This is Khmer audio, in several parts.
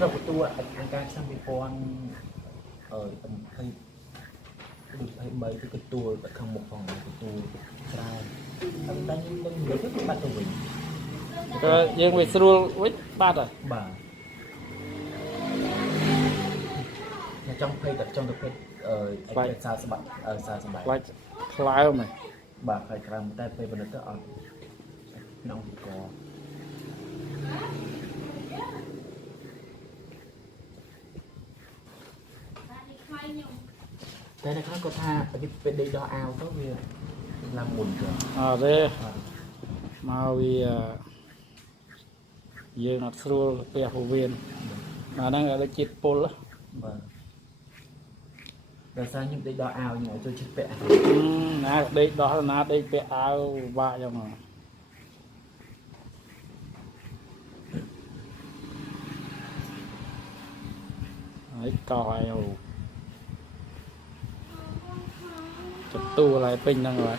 ប្រពតួអាការឆ្នាំ200020បីគឺទទួលខាងមុខផងទទួលច្រើនតែតែយើងនឹងនិយាយទៅបាត់ទៅវិញក៏យើងវាស្រួលវិញបាត់ហើយបាទតែចង់ភ័យតែចង់ទៅភ័យសារសម្បត្តិសារសម្បត្តិខ្លាចខ្លើមហ៎បាទខ្លាចក្រៅតែពេលប៉ុណ្ណឹងទៅអត់ក្នុងទីកតែនៅខ្លះគាត់ថាពេលដេកដល់អាវទៅវាឡើងមុនទៅអត់ទេមកវាយើងអត់ស្រួលផ្ទះពោះវៀនអាហ្នឹងដូចជាតិពុលបាទដោយសារខ្ញុំដេកដល់អាវខ្ញុំឲ្យចូលជិះពាក់ណាដេកដល់ណាដេកពាក់អាវវាក់យ៉ាងហ្នឹងហើយកោឲ្យចាប់ទូlạiពេញហ្នឹងហើយ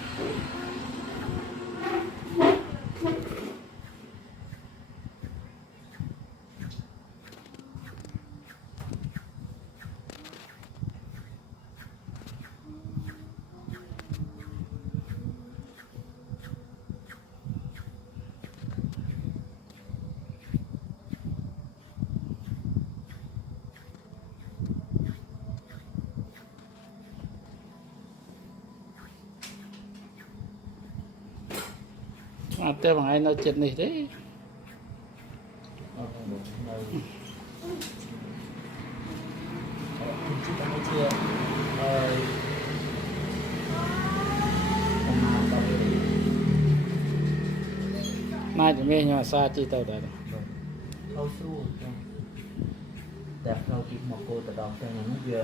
អត់ទេបងឯងនៅចិត្តនេះទេអត់នៅជាតាមជាណាច់មេខ្ញុំអាសាជីទៅដែរផ្លូវស្រួលតែផ្លូវពីមកគោទៅដល់ទាំងនោះវា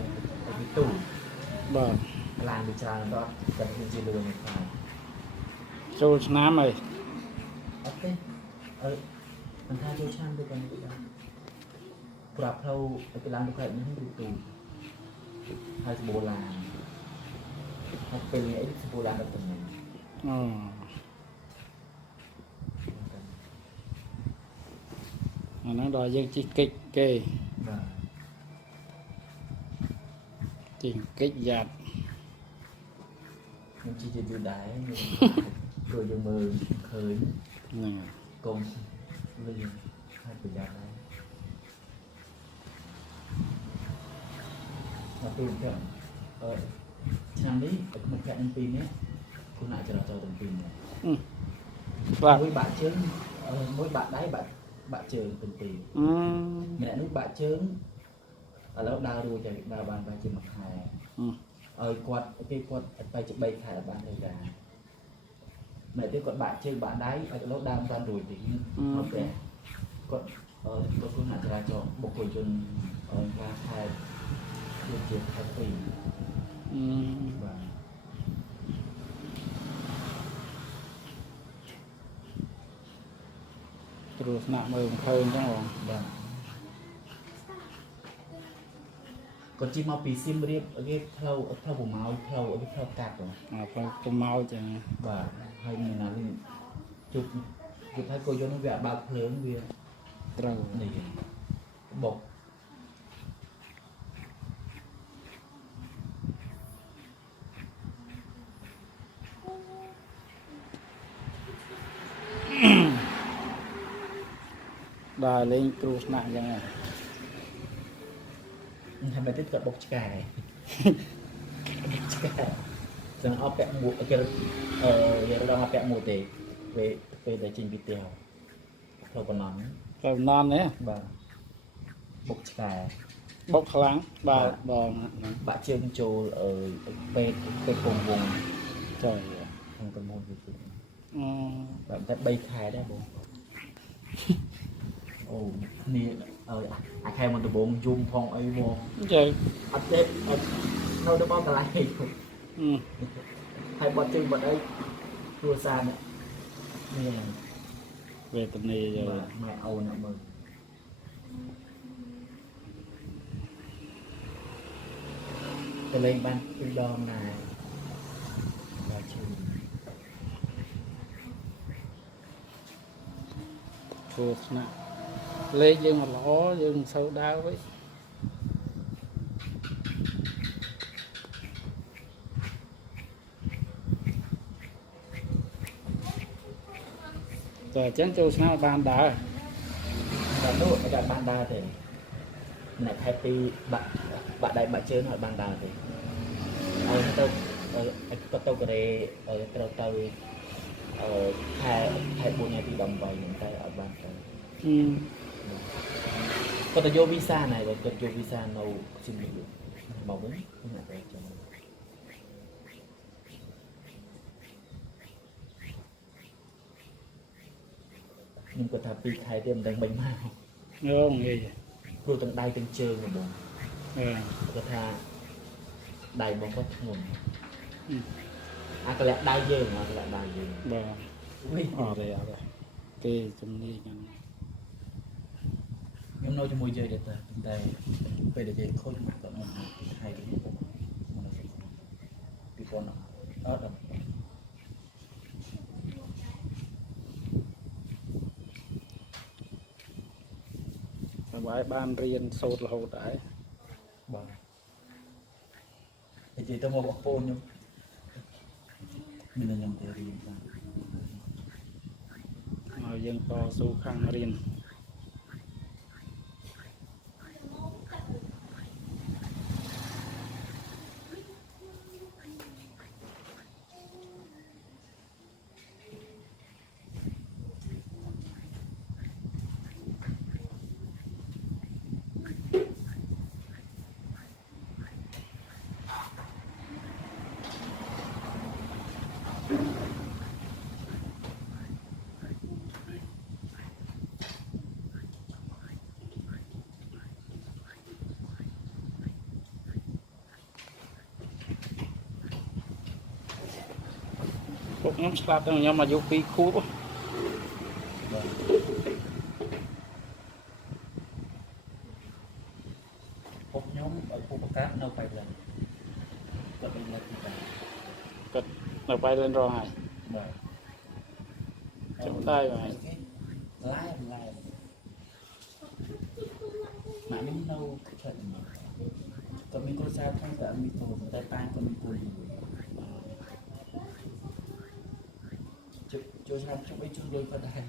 ពីទូបាទឡានវាច្រើនដល់តែជាលឿនខ្លាំងចូលឆ្នាំហើយអត់ទេមិនថាចូលឆ្នាំទៅប៉ុណ្ណឹងដែរប្រាប់ផ្លូវទៅឡានទៅខេត្តនេះគឺទូហើយស្បូឡានហើយពេលនេះស្បូឡានដល់ទៅនេះអូអាហ្នឹងដល់យើងជិះកិច្ចគេបាទជិះកិច្ចយ៉ាត់ខ្ញុំជិះយូរដែរព្រោះយើងមើលឃើញហ្នឹងកុំលឿនហើយប្រយ័ត្នដែរមកពេលឆ្នាំនេះមិត្តភក្តិនឹងពីរនាក់គណៈចរាចរណ៍ទាំងពីរនាក់បាទមួយបាក់ជើងមួយបាក់ដៃបាក់ជើងទាំងពីរម្នាក់នោះបាក់ជើងឥឡូវដើររួចហើយដើរបានប្រហែលជាមួយខែឲ្យគាត់គេគាត់ទៅជា3ខែបានទៅដែរម្នាក់ទៀតគាត់បាក់ជើងបាក់ដៃឥឡូវដើរបានរួចទីមកផ្ទះគាត់គណៈចរាចរណ៍បុគ្គលជនការខែជាខែ2បាទព្រោះស្នាក់មើលមិនឃើញអញ្ចឹងបងបាទគាត់ជិះមកពីសៀមរាបគេផ្លូវប្រម៉ោយផ្លូវកាត់បងផ្លូវប្រម៉ោយចឹងបាទហើយមានណាវិញជប់ហើយក៏យកនោះវាបើកភ្លើងវាត្រូវនេះបុកដើរលេងគ្រូស្នាក់អញ្ចឹងហើយតែទៀតគាត់បុកឆ្កែឆ្កែចឹងអត់ពាក់មួកគេយកដល់មកពាក់មួកទេពេលដែលចេញពីផ្ទះផ្លូវបណ្ណន់ទេបាទបុកឆ្កែបុកខ្លាំងបាទបងបាក់ជើងចូលពេលពងវងចុយក្នុងប្រមូលវាទៀតបាទតែ3ខែដែរបងអូនេះអាខែមកដំបងយំផងអីបងចុយអត់ទេនៅទៅបងកន្លែងហើយបត់ជើងបត់អីគ្រួសារនេះវេទនីយកម៉ែអូនមើលទៅលេងបានពីរដងដែរបាទជឿគ្រូស្នាក់ លេខយើងមកល្អយើងមិនសូវដើរវិញតែអញ្ចឹងចូលឆ្នាំបានដើរ តែនោះតែបានដើរទេអ្នកខេត្តទីបាក់ដៃបាក់ជើងឲ្យបានដើរទេឲ្យទៅក៏ទៅកូរ៉េត្រូវទៅខែ4ថ្ងៃទី18ហ្នឹងតែឲ្យបានទៅគាត់ទៅយកវីសាណែគាត់យកវីសានៅស៊ីមីមកវិញណាទៅចាំខ្ញុំគាត់ថា2ខែទៀតមិនដឹងមិនមក យោងាយ ព្រោះទាំងដៃទាំងជើងហ្មង គាត់ថាដៃបងគាត់ធ្ងន់អាកលៈដៃយើងអាកលៈដៃយើង បាទអត់ទេគេជំនាញហ្នឹង ខ្ញុំនៅជាមួយយាយដែរតែពេលដែលយាយខូចមកគាត់មកថៃពីប៉ុណ្ណឹងអត់តែបាយបានរៀនសូត្ររហូតដែរ បាទនិយាយទៅមកបងប្អូនខ្ញុំមានខ្ញុំទៅរៀនបាទ ហើយយើងតស៊ូខាងរៀន ពួកខ្ញុំស្លាប់តែខ្ញុំអាយុ2ខួប ពួកខ្ញុំឲ្យពួកប្រកាសនៅបៃលិនគាត់បៃលិនទីបាទ គាត់នៅបាយលិនរងហើយ បាទ ចាំដែរហើយ ឡាយម៉ាក់ខ្ញុំនៅខេត្តនេះក៏មានគ្រួសារផងតែមានកូនតែប៉ាក៏មានកូនចូលឆ្នាំជុំអីជួយលុយគាត់ដែរ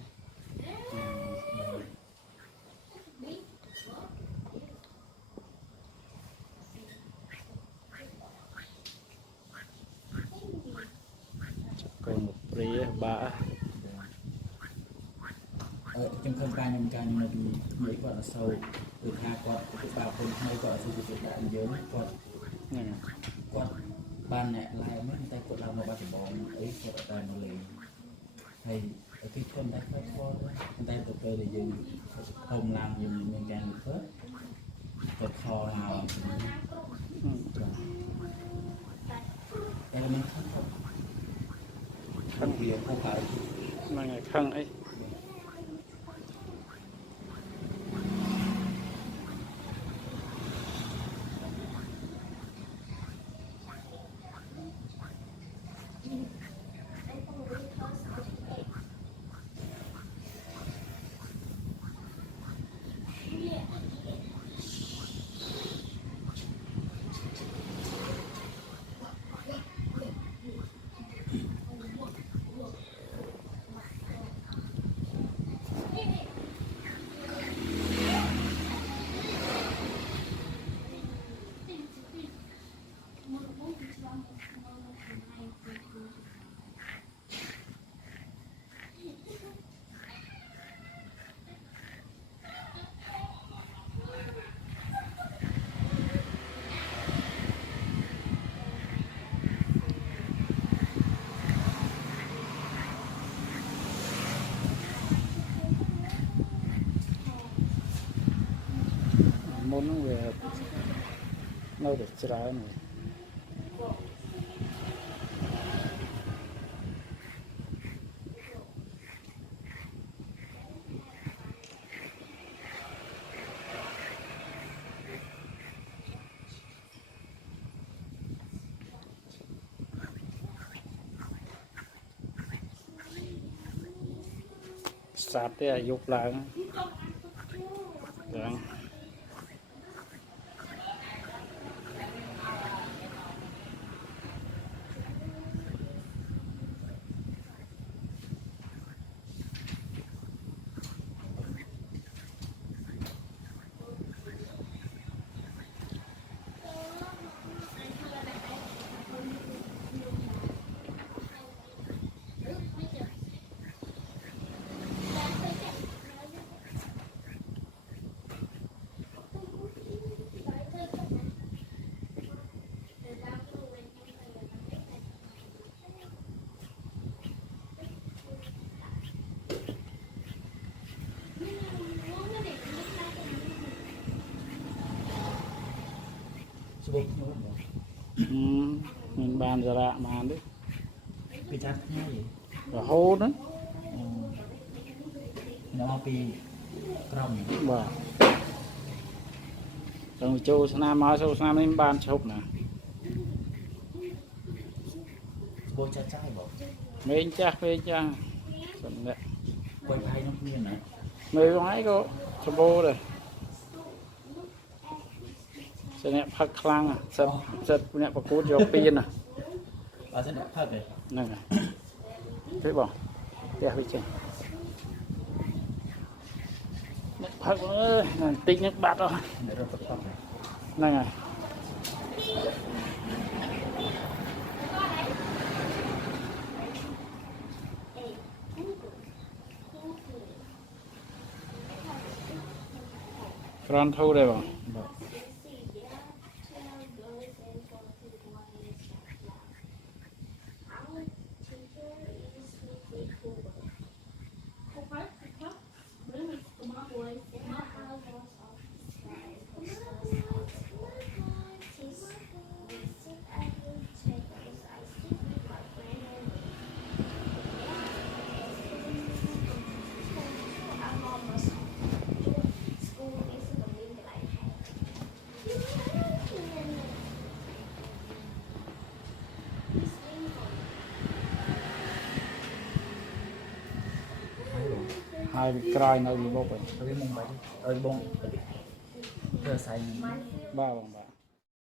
កូនព្រាបា ខ្ញុំឃើញការខ្ញុំនៅពីក្មួយគាត់អត់សូវគឺថាគាត់ពិបាកខ្លួនថ្មីគាត់អត់សូវទៅដាក់យើងគាត់បានអ្នកឡាយមិនតែគាត់ឡើងមកបាត់ដំបងអីគាត់អត់បានមកលេងហើយគេធំតែគាត់តែទៅពេលដែលយើងហុំឡើងយើងមានការធ្វើគាត់ខលមកតែមិនខំវាពូកៅ ហ្នឹងហើយខឹងអី មុនហ្នឹងវានៅតែច្រើនហើយ ស្រាប់ទេអាយុឡើង ចឹងស្បូកខ្ញុំ មានបានសារៈបានទេ ពីចាស់ថ្ងៃ រហូតហ្នឹង nó bị cầm បាទចង់ចូលស្នាមមកចូលស្នាមនេះបានឈប់ណា bôi cha trai bảo មេងចាស់ពេកចាស់សម្រាប់ quay hai nó miên này មេងហ្នឹងក៏សម្បូរដែរស្នាក់ផឹកខ្លាំងសិតអ្នកប្រកួតយកពៀនណា ở trên đẹp thật này ហ្នឹងហើយទេបងផ្ទះវាចេះអ្នកផឹកអើយបន្តិចនឹងបាត់អស់ để rồi tập tập này ហ្នឹងហើយ front ធូរដែរបង ហើយវាក្រោយនៅវិបុកហើយ ở cái mông bay ở cái bông ở cái cơ sai បាទបងបាទ